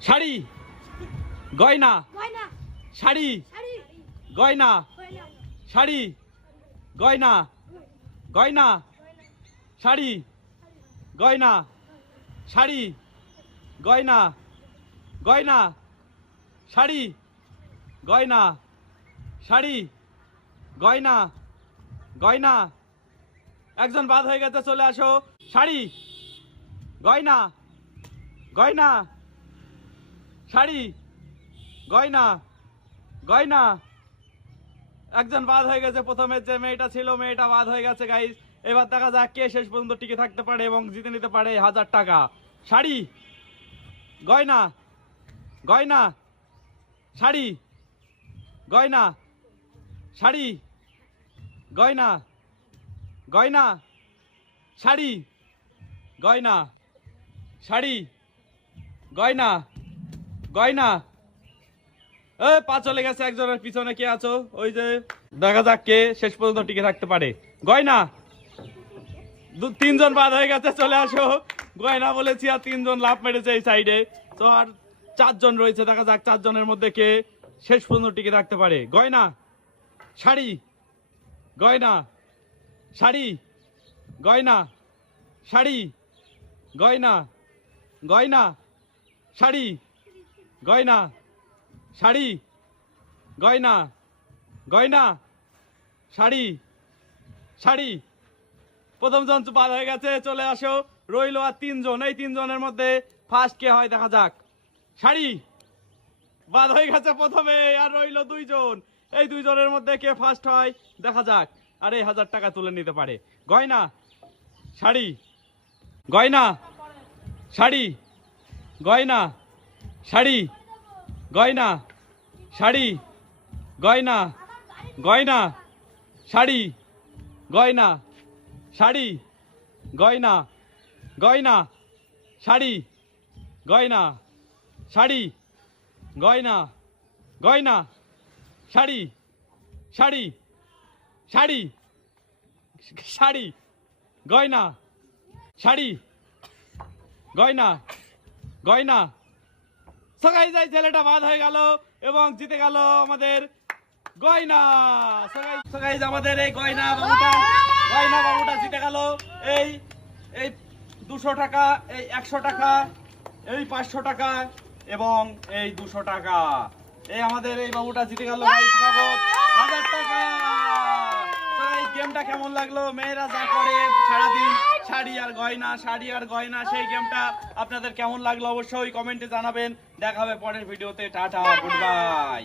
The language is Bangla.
শাড়ি। গয়না। শাড়ি। গয়না। শাড়ি। গয়না। গয়না। শাড়ি। গয়না। শাড়ি। গয়না। গয়না। শাড়ি। গয়না। শাড়ি। গয়না। গয়না। একজন বাদ হয়ে গেছে চলে আসো। শাড়ি। গয়না। গয়না। শাড়ি, গয়না গয়না। একজন বাদ হয়ে গেছে প্রথমে, যে মেয়েটা ছিল, মেয়েটা বাদ হয়ে গেছে গাইস এবার দেখা যাক কে শেষ পর্যন্ত টিকে থাকতে পারে এবং জিতে নিতে পারে হাজার টাকা। শাড়ি, গয়না গয়না, শাড়ি গয়না শাড়ি, গয়না গয়না, শাড়ি গয়না শাড়ি, গয়না। গয়না। এ, পা চলে গেছে একজনের, পিছনে কে আছো? ওই যে, দেখা যাক কে শেষ পর্যন্ত টিকে থাকতে পারে। গয়না। দু, তিনজন বাদ হয়ে গেছে, চলে আসো। গয়না বলেছি আর তিনজন লাভ মেরেছে এই সাইডে তো আর চারজন রয়েছে, দেখা যাক চারজনের মধ্যে কে শেষ পর্যন্ত টিকে থাকতে পারে। গয়না। শাড়ি। গয়না। শাড়ি। গয়না। শাড়ি। গয়না। গয়না। শাড়ি। গয়না, শাড়ি, গয়না গয়না, শাড়ি শাড়ি। প্রথম জন বাদ হয়ে গেছে, চলে আসো। রইল আর তিনজন, এই তিনজনের মধ্যে ফার্স্ট কে হয় দেখা যাক। শাড়ি, বাদ হয়ে গেছে প্রথমে, আর রইল দুইজন। এই দুইজনের মধ্যে কে ফার্স্ট হয়, দেখা যাক। আর এই হাজার টাকা তুলে নিতে পারে। গয়না, শাড়ি গয়না শাড়ি, গয়না শাড়ি, গয়না শাড়ি, গয়না গয়না, শাড়ি গয়না শাড়ি, গয়না গয়না, শাড়ি গয়না শাড়ি, গয়না গয়না, শাড়ি শাড়ি শাড়ি শাড়ি, গয়না শাড়ি, গয়না গয়না সকাই যাই, ছেলেটা বাদ হয়ে গেল এবং জিতে গেল আমাদের গয়না। সকাই সকাই আমাদের এই গয়না বাবুটা গয়না বাবুটা জিতে গেল। এই এই দুশো টাকা, এই একশো টাকা, এই পাঁচশো টাকা এবং এই দুশো টাকা। এই আমাদের এই বাবুটা জিতে গেল হাজার টাকা। এই গেমটা কেমন লাগল? মেয়েরা যা করে সারাদিন। শাড়ি আর গয়না, শাড়ি আর গয়না, সেই গেমটা আপনাদের কেমন লাগল অবশ্যই কমেন্টে জানাবেন। দেখা হবে পরের ভিডিওতে। Tata, good bye.